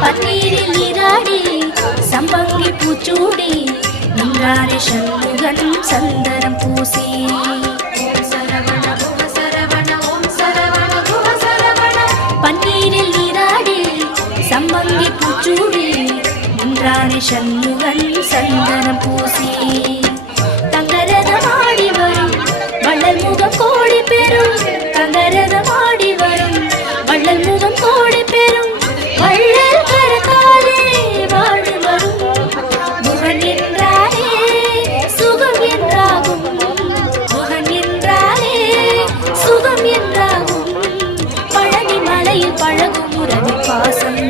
பன்னீரில் நீராடி சம்பங்கி பூச்சூடி நின்றாரே சண்முகன் சந்தனம் பூசி பன்னீரில் நீராடி சம்பங்கி பூச்சூடி நின்றானே சண்முகன் சந்தனம் பூசி தங்கரதமாடி வரும் வள்ளல் முகம் கோடி பெறும் தங்கரதமாடி வரும் வள்ளல் முகம் கோடி பெறும் வள்ளல் கரத்தாலே வாழ்ந்து வரும் முகன் என்றாலே சுகம் என்றாகும் முகன் என்றாலே சுகம் என்றாகும் பழனி மலையில் பழகும் உறவு பாசம்